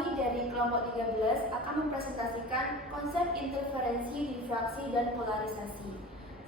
Kami dari kelompok 13 akan mempresentasikan konsep interferensi, difraksi, dan polarisasi.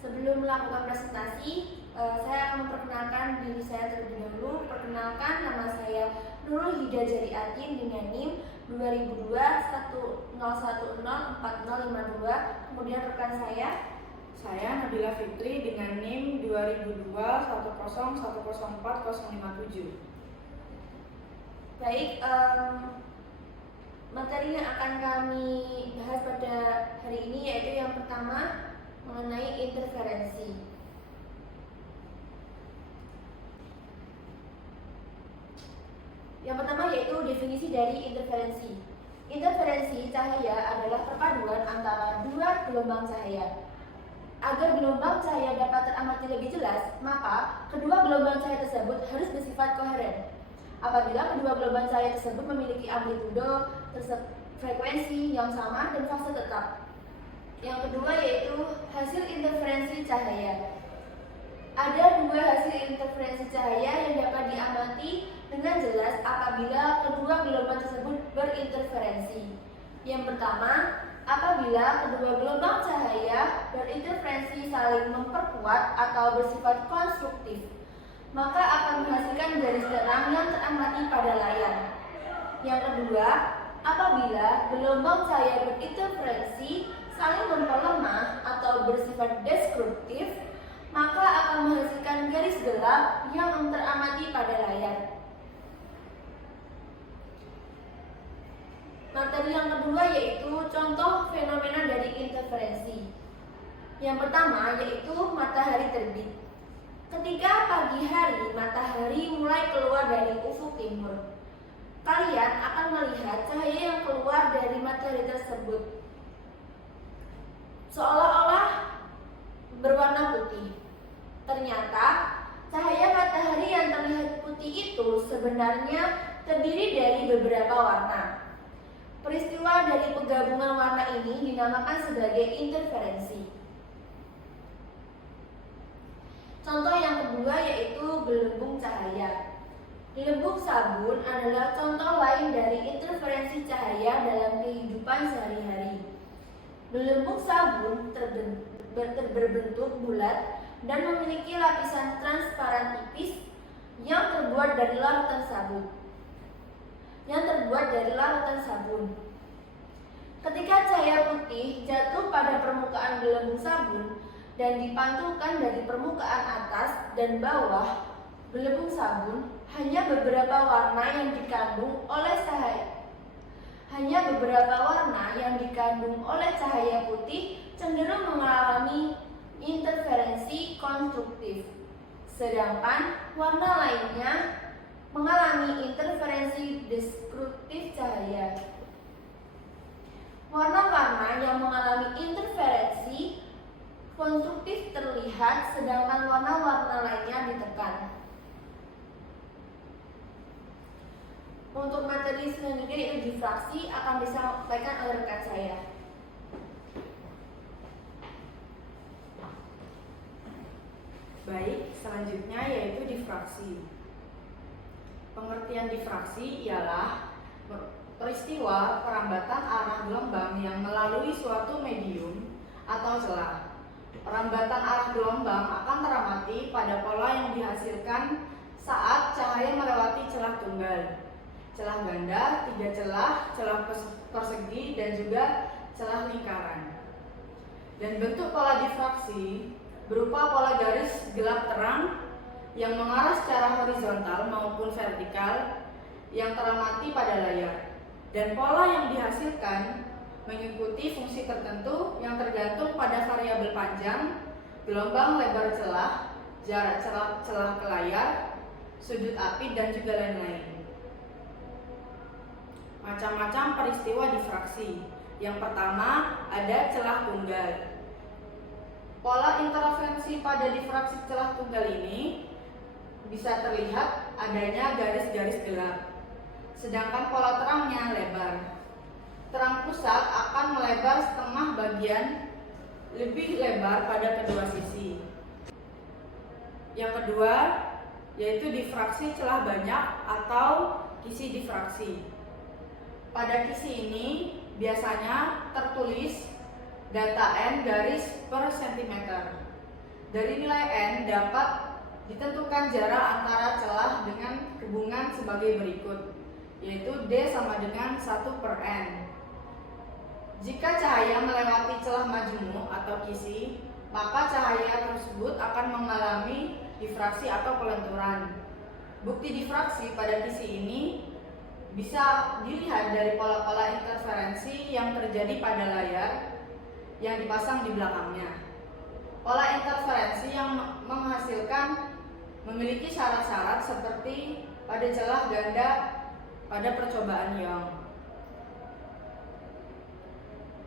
Sebelum melakukan presentasi, saya akan memperkenalkan diri saya terlebih dahulu. Perkenalkan, nama saya Nurul Hida Jariatin dengan NIM 2002-10104052. Kemudian rekan saya Nabila Fitri dengan NIM 2002-10104057. Baik, materi yang akan kami bahas pada hari ini yaitu yang pertama mengenai interferensi. Yang pertama yaitu definisi dari interferensi. Interferensi cahaya adalah perpaduan antara dua gelombang cahaya. Agar gelombang cahaya dapat teramati lebih jelas, maka kedua gelombang cahaya tersebut harus bersifat koheren. Apabila kedua gelombang cahaya tersebut memiliki amplitudo, frekuensi yang sama, dan fase tetap. Yang kedua yaitu hasil interferensi cahaya. Ada dua hasil interferensi cahaya yang dapat diamati dengan jelas apabila kedua gelombang tersebut berinterferensi. Yang pertama, apabila kedua gelombang cahaya berinterferensi saling memperkuat atau bersifat konstruktif, maka akan menghasilkan garis terang yang teramati pada layar. Yang kedua, apabila gelombang cahaya berinterferensi saling memperlemah atau bersifat destruktif, maka akan menghasilkan garis gelap yang teramati pada layar. Materi yang kedua yaitu contoh fenomena dari interferensi. Yang pertama yaitu matahari terbit. Ketika pagi hari matahari mulai keluar dari ufuk timur, kalian akan melihat cahaya yang keluar dari matahari tersebut seolah-olah berwarna putih. Ternyata cahaya matahari yang terlihat putih itu sebenarnya terdiri dari beberapa warna. Peristiwa dari penggabungan warna ini dinamakan sebagai interferensi. Contoh yang kedua yaitu gelembung cahaya. Gelembung sabun adalah contoh lain dari interferensi cahaya dalam kehidupan sehari-hari. Gelembung sabun berbentuk bulat dan memiliki lapisan transparan tipis yang terbuat dari larutan sabun. Ketika cahaya putih jatuh pada permukaan gelembung sabun dan dipantulkan dari permukaan atas dan bawah gelembung sabun, hanya beberapa warna yang dikandung oleh cahaya putih cenderung mengalami interferensi konstruktif, sedangkan warna lainnya mengalami interferensi destruktif cahaya. Warna-warna yang mengalami interferensi konstruktif terlihat, sedangkan warna-warna lainnya ditekan. Untuk materi selanjutnya yaitu difraksi akan disampaikan oleh rekan saya. Baik, selanjutnya yaitu difraksi. Pengertian difraksi ialah peristiwa perambatan arah gelombang yang melalui suatu medium atau celah. Perambatan arah gelombang akan teramati pada pola yang dihasilkan saat cahaya melewati celah tunggal, celah ganda, 3 celah, celah persegi, dan juga celah lingkaran. Dan bentuk pola difraksi berupa pola garis gelap terang yang mengarah secara horizontal maupun vertikal yang teramati pada layar. Dan pola yang dihasilkan mengikuti fungsi tertentu yang tergantung pada variabel panjang, gelombang, lebar celah, jarak celah ke layar, sudut apit, dan juga lain-lain. Macam-macam peristiwa difraksi. Yang pertama ada celah tunggal. Pola interferensi pada difraksi celah tunggal ini bisa terlihat adanya garis-garis gelap, sedangkan pola terangnya lebar. Terang pusat akan melebar setengah bagian lebih lebar pada kedua sisi. Yang kedua yaitu difraksi celah banyak atau kisi difraksi. Pada kisi ini biasanya tertulis data N garis per sentimeter. Dari nilai N dapat ditentukan jarak antara celah dengan hubungan sebagai berikut, yaitu D sama dengan 1/N. Jika cahaya melewati celah majmuk atau kisi, maka cahaya tersebut akan mengalami difraksi atau kelenturan. Bukti difraksi pada kisi ini bisa dilihat dari pola-pola interferensi yang terjadi pada layar yang dipasang di belakangnya. Pola interferensi yang menghasilkan memiliki syarat-syarat seperti pada celah ganda pada percobaan Young.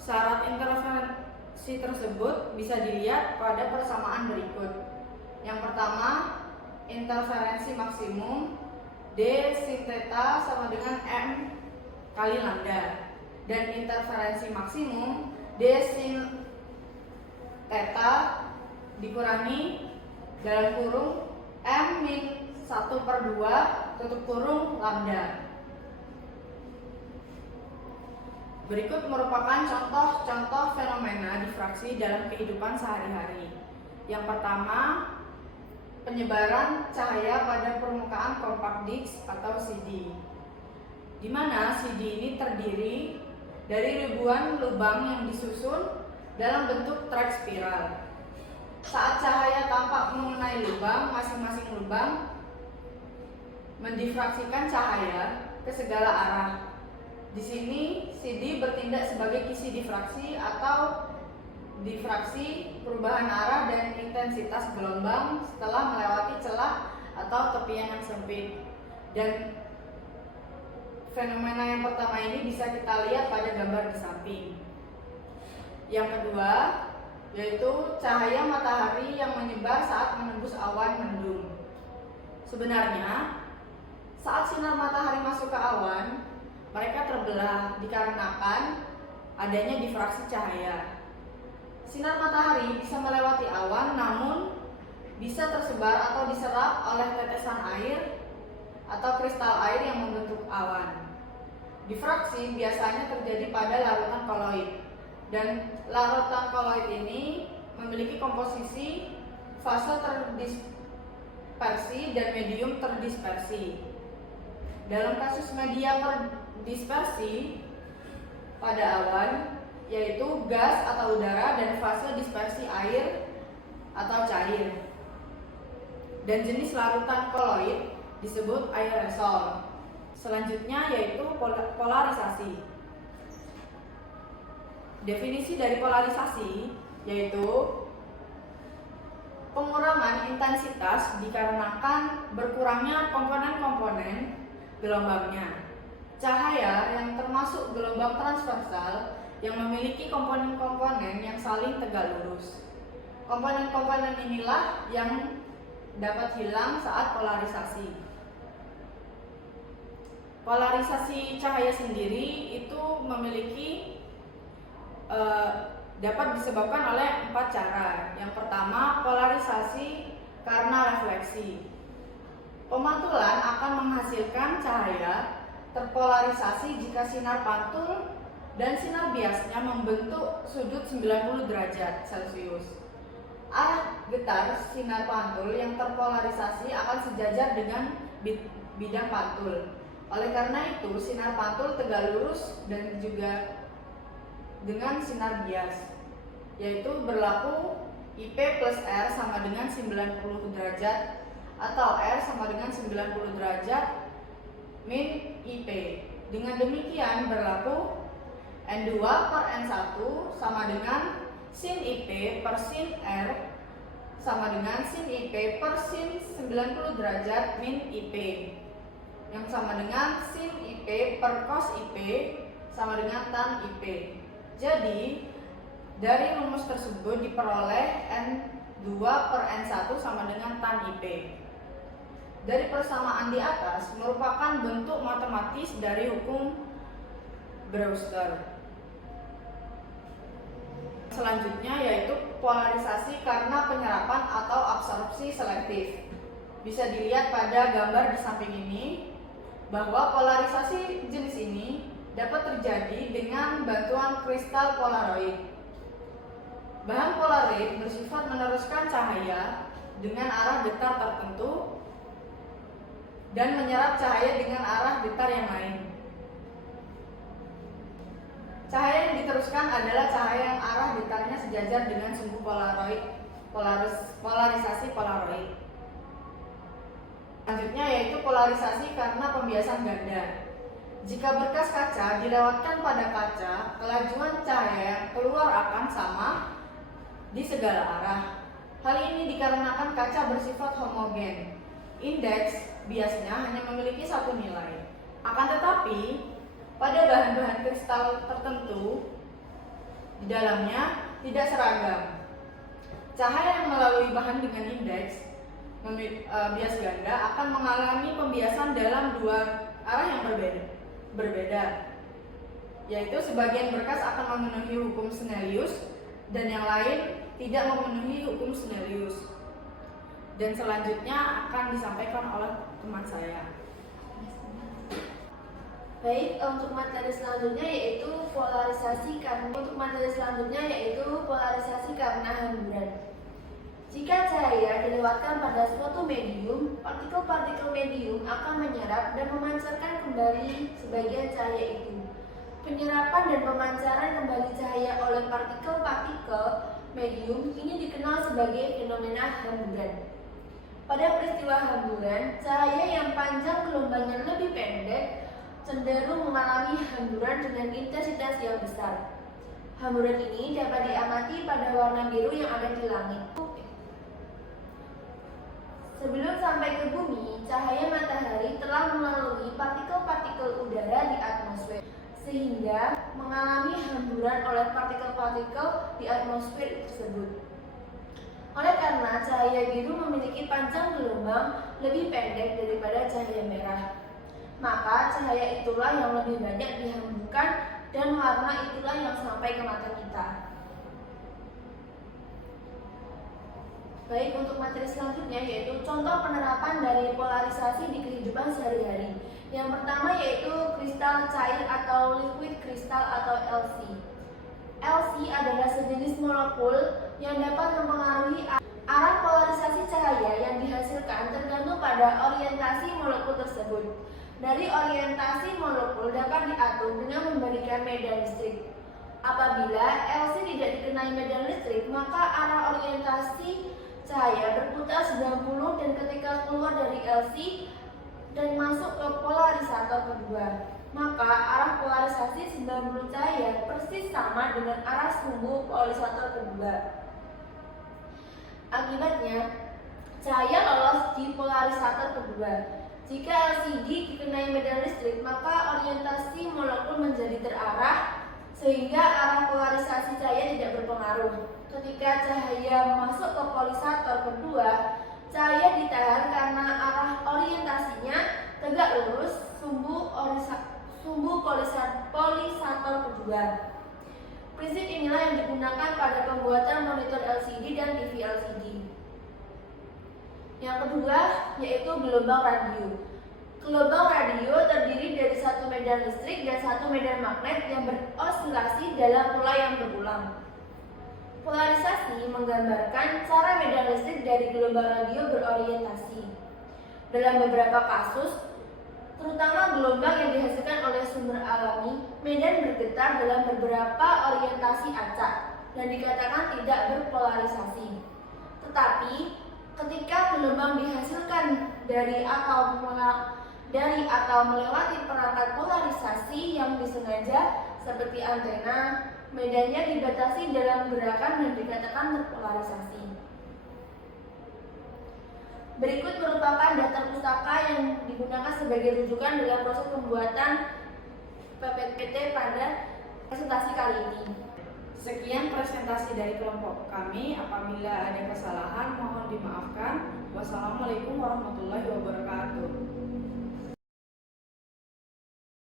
Syarat interferensi tersebut bisa dilihat pada persamaan berikut. Yang pertama, interferensi maksimum D sin theta sama dengan M kali lambda, dan interferensi maksimum D sin theta dikurangi dalam kurung M min 1/2 tutup kurung lambda. Berikut merupakan contoh-contoh fenomena difraksi dalam kehidupan sehari-hari. Yang pertama, penyebaran cahaya pada permukaan compact disc atau CD, di mana CD ini terdiri dari ribuan lubang yang disusun dalam bentuk track spiral. Saat cahaya tampak mengenai lubang, masing-masing lubang mendifraksikan cahaya ke segala arah. Di sini CD bertindak sebagai kisi difraksi atau difraksi perubahan arah dan intensitas gelombang setelah melewati celah atau tepian yang sempit. Dan fenomena yang pertama ini bisa kita lihat pada gambar di samping. Yang kedua, yaitu cahaya matahari yang menyebar saat menembus awan mendung. Sebenarnya, saat sinar matahari masuk ke awan, mereka terbelah dikarenakan adanya difraksi cahaya. Sinar matahari bisa melewati awan, namun bisa tersebar atau diserap oleh tetesan air atau kristal air yang membentuk awan. Difraksi biasanya terjadi pada larutan koloid, dan larutan koloid ini memiliki komposisi fase terdispersi dan medium terdispersi. Dalam kasus media terdispersi pada awan, yaitu gas atau udara, dan fase dispersi air atau cair. Dan jenis larutan koloid disebut aerosol. Selanjutnya yaitu polarisasi. Definisi dari polarisasi yaitu pengurangan intensitas dikarenakan berkurangnya komponen-komponen gelombangnya. Cahaya yang termasuk gelombang transversal yang memiliki komponen-komponen yang saling tegak lurus. Komponen-komponen inilah yang dapat hilang saat polarisasi. Polarisasi cahaya sendiri itu memiliki dapat disebabkan oleh 4 cara. Yang pertama, polarisasi karena refleksi. Pemantulan akan menghasilkan cahaya terpolarisasi jika sinar pantul dan sinar biasnya membentuk sudut 90 derajat Celcius. Arah getar sinar pantul yang terpolarisasi akan sejajar dengan bidang pantul. Oleh karena itu, sinar pantul tegak lurus dan juga dengan sinar bias, yaitu berlaku IP plus R sama dengan 90 derajat atau R sama dengan 90 derajat min IP. Dengan demikian berlaku N2 per N1 sama dengan sin IP per sin R sama dengan sin IP per sin 90 derajat min IP, yang sama dengan sin IP per cos IP sama dengan tan IP. Jadi, dari rumus tersebut diperoleh N2 per N1 sama dengan tan IP. Dari persamaan di atas merupakan bentuk matematis dari hukum Brewster. Selanjutnya yaitu polarisasi karena penyerapan atau absorpsi selektif. Bisa dilihat pada gambar di samping ini bahwa polarisasi jenis ini dapat terjadi dengan bantuan kristal polaroid. Bahan polaroid bersifat meneruskan cahaya dengan arah getar tertentu dan menyerap cahaya dengan arah getar yang lain. Cahaya yang diteruskan adalah cahaya yang arah getarnya sejajar dengan sumbu polarisasi polaroid. Selanjutnya yaitu polarisasi karena pembiasan ganda. Jika berkas kaca dilewatkan pada kaca, kelajuan cahaya keluar akan sama di segala arah. Hal ini dikarenakan kaca bersifat homogen. Indeks biasnya hanya memiliki satu nilai. Akan tetapi, pada bahan-bahan kristal tertentu di dalamnya tidak seragam. Cahaya yang melalui bahan dengan indeks bias ganda akan mengalami pembiasan dalam dua arah yang berbeda, yaitu sebagian berkas akan memenuhi hukum Snellius dan yang lain tidak memenuhi hukum Snellius. Dan selanjutnya akan disampaikan oleh teman saya. Baik, untuk materi selanjutnya yaitu polarisasi karena hamburan. Jika cahaya dilewatkan pada suatu medium, partikel-partikel medium akan menyerap dan memancarkan kembali sebagian cahaya itu. Penyerapan dan pemancaran kembali cahaya oleh partikel-partikel medium ini dikenal sebagai fenomena hamburan. Pada peristiwa hamburan, cahaya yang panjang gelombangnya lebih pendek cenderung mengalami hamburan dengan intensitas yang besar. Hamburan ini dapat diamati pada warna biru yang ada di langit. Sebelum sampai ke bumi, cahaya matahari telah melalui partikel-partikel udara di atmosfer, sehingga mengalami hamburan oleh partikel-partikel di atmosfer tersebut. Oleh karena cahaya biru memiliki panjang gelombang lebih pendek daripada cahaya merah, maka cahaya itulah yang lebih banyak dihamburkan dan warna itulah yang sampai ke mata kita. Baik, untuk materi selanjutnya yaitu contoh penerapan dari polarisasi di kehidupan sehari-hari. Yang pertama yaitu kristal cair atau liquid kristal atau LC. LC adalah sejenis molekul yang dapat mempengaruhi arah polarisasi cahaya yang dihasilkan tergantung pada orientasi molekul tersebut. Dari orientasi molekul dapat diatur dengan memberikan medan listrik. Apabila LC tidak dikenai medan listrik, maka arah orientasi cahaya berputar 90 dan ketika keluar dari LC dan masuk ke polarisator kedua, maka arah polarisasi 90 cahaya persis sama dengan arah sumbu polarisator kedua. Akibatnya, cahaya lolos di polarisator kedua. Jika LCD dikenai medan listrik, maka orientasi molekul menjadi terarah sehingga arah polarisasi cahaya tidak berpengaruh. Ketika cahaya masuk ke polarisator kedua, cahaya ditahan karena arah orientasinya tegak lurus sumbu polarisator kedua. Prinsip inilah yang digunakan pada pembuatan monitor LCD dan TV LCD. Yang kedua yaitu gelombang radio. Gelombang radio terdiri dari satu medan listrik dan satu medan magnet yang berosilasi dalam pola yang berulang. Polarisasi menggambarkan cara medan listrik dari gelombang radio berorientasi. Dalam beberapa kasus, terutama gelombang yang dihasilkan oleh sumber alami, medan bergetar dalam beberapa orientasi acak dan dikatakan tidak berpolarisasi. Tetapi, ketika gelombang dihasilkan dari atau melewati perangkat polarisasi yang disengaja seperti antena, medannya dibatasi dalam gerakan dan dikatakan berpolarisasi. Berikut merupakan daftar pustaka yang digunakan sebagai rujukan dalam proses pembuatan PPT pada presentasi kali ini. Sekian presentasi dari kelompok kami. Apabila ada kesalahan mohon dimaafkan. Wassalamualaikum warahmatullahi wabarakatuh.